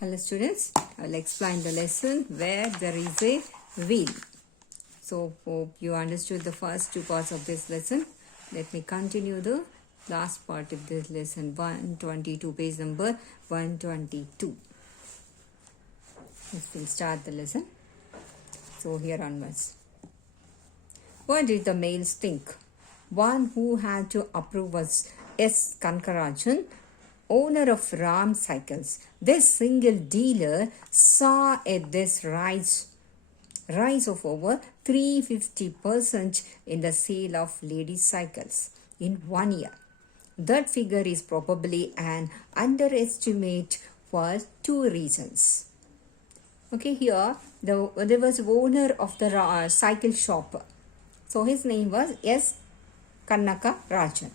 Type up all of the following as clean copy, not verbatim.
Hello students, I will explain the lesson where there is a wheel. So hope you understood the first two parts of this lesson. Let me continue the last part of this lesson 122, page number 122. Let's start the lesson. So here onwards. What did the males think? One who had to approve was S. Kankarajan, owner of Ram Cycles. This single dealer saw this rise of over 350% in the sale of ladies' cycles in 1 year. That figure is probably an underestimate for two reasons. Okay, here there was owner of the cycle shop. So his name was S. Kannaka Rajan.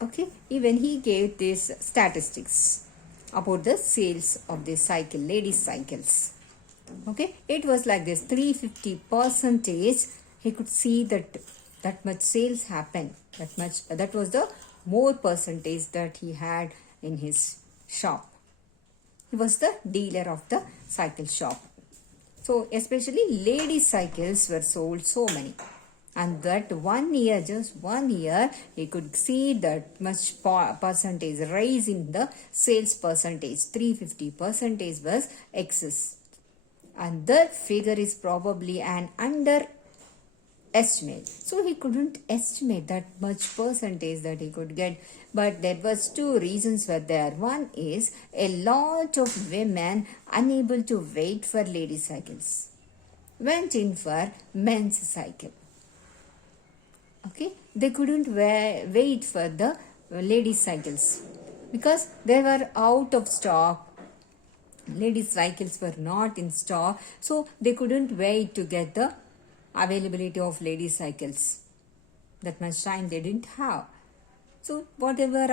Okay, even he gave these statistics about the sales of the cycle, ladies' cycles. Okay, it was like this 350%. He could see that much sales happened. That was the more percentage that he had in his shop. He was the dealer of the cycle shop. So especially ladies' cycles were sold so many. And that 1 year, just 1 year, he could see that much percentage rise in the sales percentage. 350% was excess. And that figure is probably an underestimate. So he couldn't estimate that much percentage that he could get. But there was two reasons were there. One is a lot of women unable to wait for ladies' cycles went in for men's cycle. Okay, they couldn't wait for the ladies' cycles because they were out of stock. Ladies' cycles were not in stock, so they couldn't wait to get the availability of ladies' cycles. That much time they didn't have. So whatever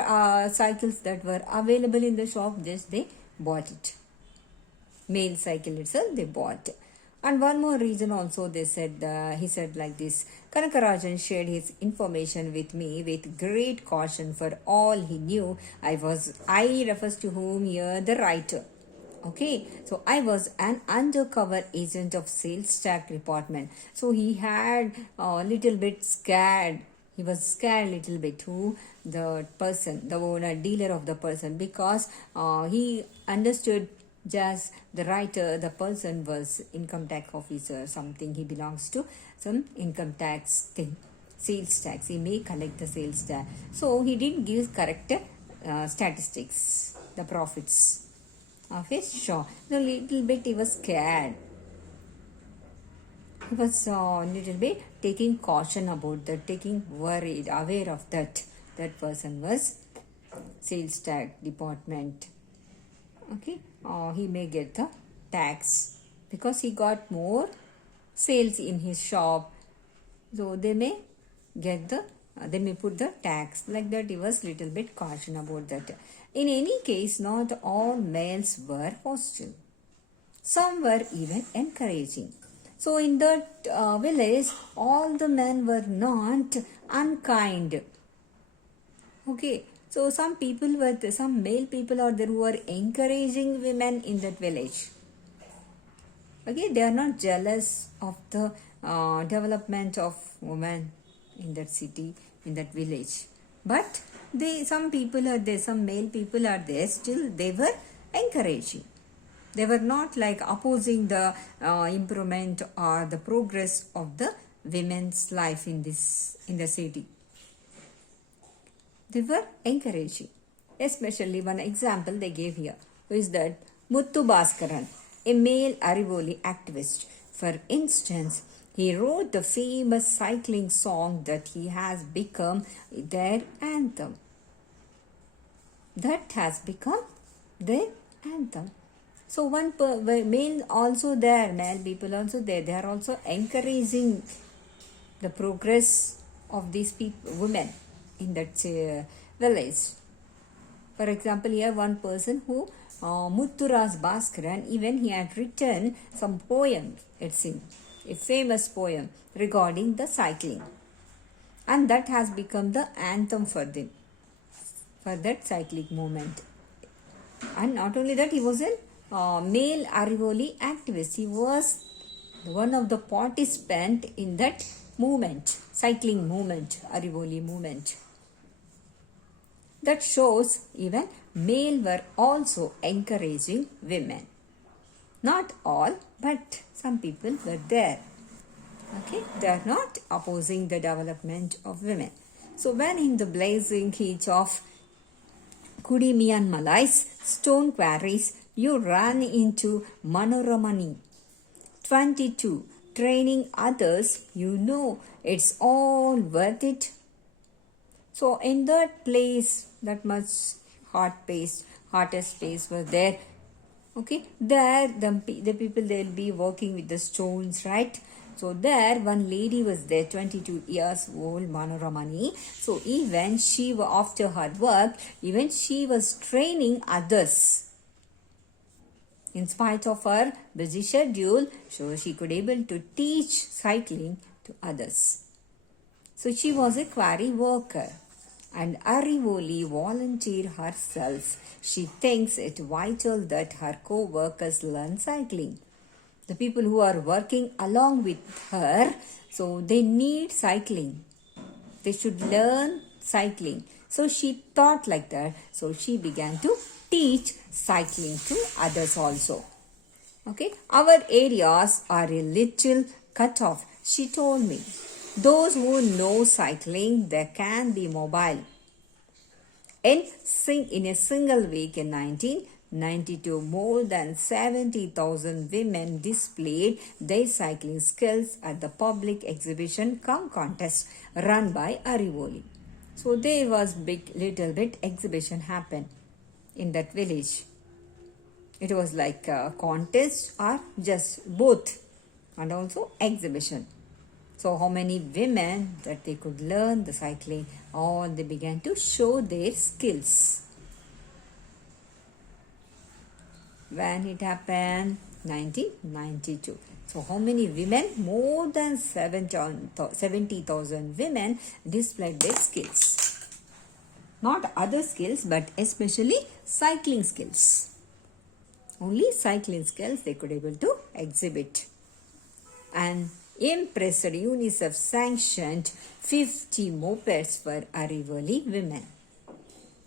cycles that were available in the shop, just they bought it. Male cycle itself, they bought. And one more reason also they said, he said like this, Kanakarajan shared his information with me with great caution for all he knew. I refers to whom here the writer. Okay, so I was an undercover agent of sales tax department. So he had a little bit scared. He was scared a little bit who the person, the owner, dealer of the person, because he understood just the writer, the person was income tax officer, something he belongs to, some income tax thing, sales tax. He may collect the sales tax. So he didn't give correct statistics, the profits of his shop. So little bit he was scared. He was a little bit taking caution about that, taking worried, aware of that. That person was sales tax department. Okay, he may get the tax because he got more sales in his shop. So they may get they may put the tax. Like that, he was little bit caution about that. In any case, not all males were hostile. Some were even encouraging. So in that village, all the men were not unkind. Okay, so some male people are there who are encouraging women in that village. Okay, they are not jealous of the development of women in that city, in that village. But some people are there, some male people are there, still they were encouraging. They were not like opposing the improvement or the progress of the women's life in the city. They were encouraging. Especially one example they gave here is that Muthu Bhaskaran, a male Arivoli activist. For instance, he wrote the famous cycling song that he has become their anthem. That has become their anthem. So one male also there, male people also there. They are also encouraging the progress of these women in that village. For example, here one person who Muthuras Bhaskaran, even he had written some poem, it seems, a famous poem regarding the cycling. And that has become the anthem for them, for that cycling movement. And not only that, he was a male Arivoli activist. He was one of the participants in that movement, cycling movement, Arivoli movement. That shows even male were also encouraging women. Not all, but some people were there. Okay, they are not opposing the development of women. So when in the blazing heat of Kudimian Malays stone quarries, you run into Manoramani. 22. Training others, you know it's all worth it. So in that place, that much hottest place was there. Okay, there the people, they'll be working with the stones, right? So there one lady was there, 22 years old, Manoramani. So even she, after her work, even she was training others. In spite of her busy schedule, so she could able to teach cycling to others. So she was a quarry worker. And Arivoli volunteered herself. She thinks it vital that her co-workers learn cycling. The people who are working along with her, so they need cycling. They should learn cycling. So she thought like that. So she began to teach cycling to others also. Okay, our areas are a little cut off, she told me. Those who know cycling, they can be mobile. In a single week in 1992, more than 70,000 women displayed their cycling skills at the public exhibition cum contest run by Arivoli. So there was little bit exhibition happened in that village. It was like a contest or just both, and also exhibition. So how many women that they could learn the cycling, all they began to show their skills. When it happened? 1992. So how many women? More than 70,000 women displayed their skills. Not other skills, but especially cycling skills. Only cycling skills they could able to exhibit. And impressed UNICEF sanctioned 50 mopeds for Arivoli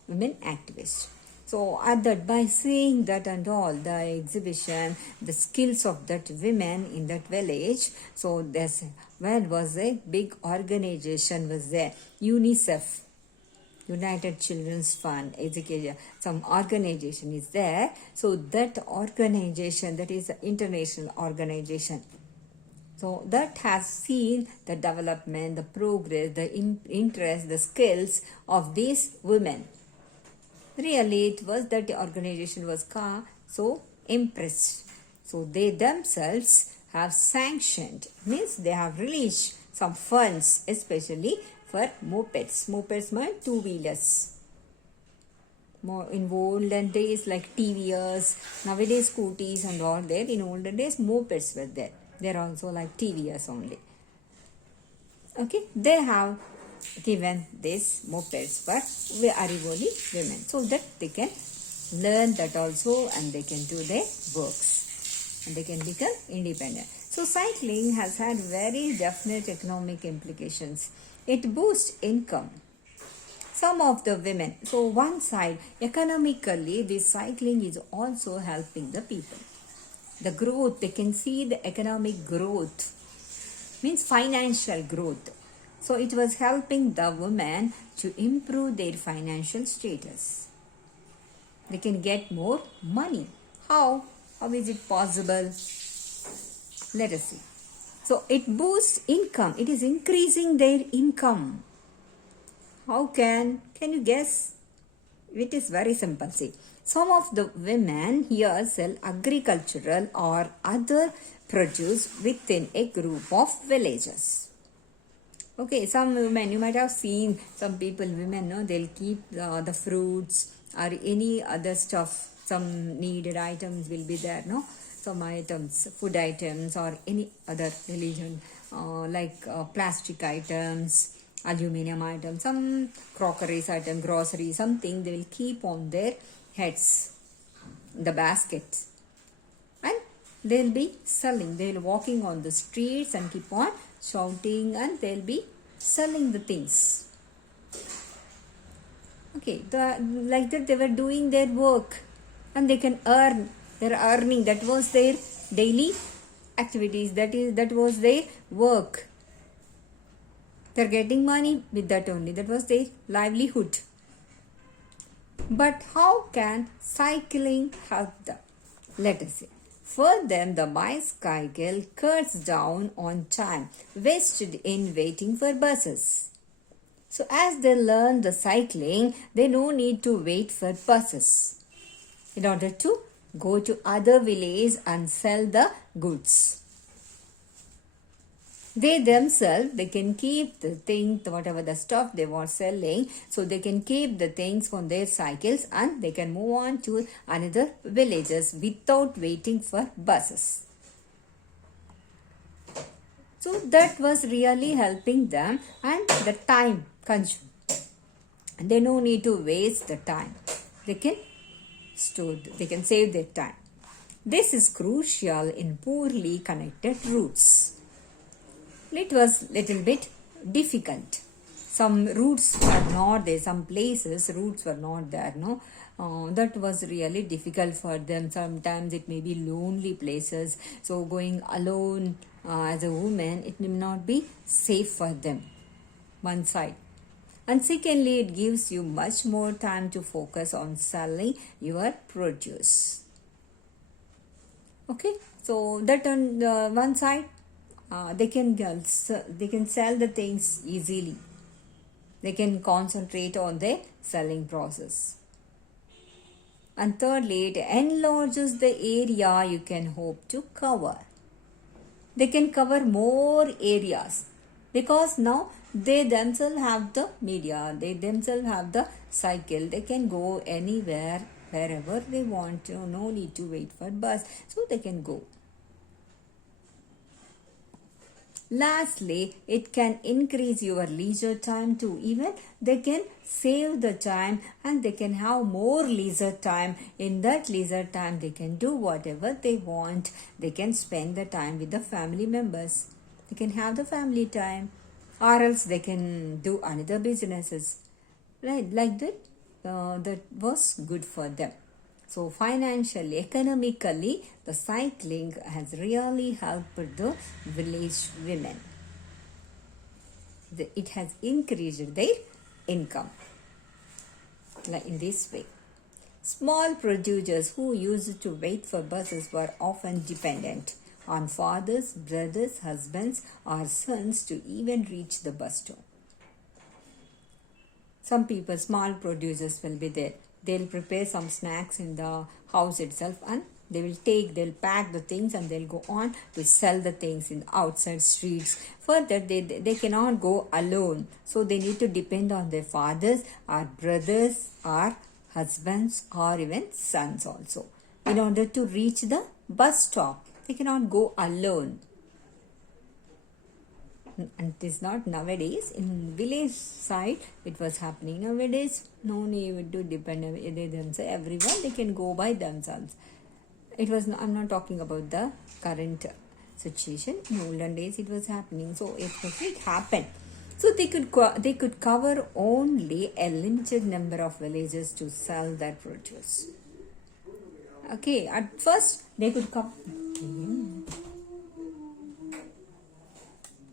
women activists. So at that, by seeing that and all, the exhibition, the skills of that women in that village, so there's where was a big organization was there, UNICEF, United Children's Fund, education, some organization is there. So that organization, that is an international organization. So that has seen the development, the progress, the interest, the skills of these women. Really, it was that the organization was so impressed. So they themselves have sanctioned, means they have released some funds, especially for mopeds. Mopeds mean two-wheelers. More in olden days, like TVS, nowadays scooties and all there. In olden days, mopeds were there. They're also like TVS only. Okay, they have given these mopeds for Arivoli women, so that they can learn that also, and they can do their works, and they can become independent. So cycling has had very definite economic implications. It boosts income. Some of the women, so one side, economically, this cycling is also helping the people. The growth, they can see the economic growth, means financial growth. So it was helping the women to improve their financial status. They can get more money. How? How is it possible? Let us see. So it boosts income. It is increasing their income. How can you guess? It is very simple. See, some of the women here sell agricultural or other produce within a group of villages. Okay, some women, you might have seen some people, women, no, they'll keep the fruits or any other stuff, some needed items will be there, no? Some items, food items or any other religion, like plastic items, aluminum items, some crockeries item, grocery, something they will keep on their heads. the baskets, and they'll be selling. They'll walking on the streets and keep on shouting, and they'll be selling the things. Okay, like that they were doing their work, and they can earn. They're earning. That was their daily activities. That was their work. They're getting money with that only. That was their livelihood. But how can cycling help them? Let us see. For them, the bicycle cuts down on time wasted in waiting for buses. So as they learn the cycling, they no need to wait for buses in order to go to other villages and sell the goods. They themselves, they can keep the thing, whatever the stuff they were selling, so they can keep the things on their cycles and they can move on to another villages without waiting for buses. So that was really helping them, and the time consumed. They no need to waste the time. They can save their time. This is crucial in poorly connected routes. It was little bit difficult. Some routes were not there. Some places routes were not there. No, that was really difficult for them. Sometimes it may be lonely places. So going alone as a woman, it may not be safe for them. One side. And secondly, it gives you much more time to focus on selling your produce. Okay, so that on one side. They can sell the things easily. They can concentrate on the selling process. And thirdly, it enlarges the area you can hope to cover. They can cover more areas because now they themselves have the media. They themselves have the cycle. They can go anywhere, wherever they want to. No need to wait for bus. So they can go. Lastly, it can increase your leisure time too. Even they can save the time and they can have more leisure time. In that leisure time, they can do whatever they want. They can spend the time with the family members. They can have the family time, or else they can do another businesses. Right, like that. That was good for them. So financially, economically, the cycling has really helped the village women. It has increased their income. Like in this way. Small producers who used to wait for buses were often dependent on fathers, brothers, husbands, or sons to even reach the bus stop. Some people, small producers will be there. They'll prepare some snacks in the house itself, and they'll pack the things and they'll go on to sell the things in outside streets. Further, they cannot go alone. So they need to depend on their fathers or brothers or husbands or even sons also in order to reach the bus stop. They cannot go alone. And it is not nowadays. In village side, it was happening. Nowadays, no need to depend on themselves. Everyone, they can go by themselves. It was. I'm not talking about the current situation. In olden days, it was happening. So it happened. So they could cover only a limited number of villages to sell their produce. Okay, at first they could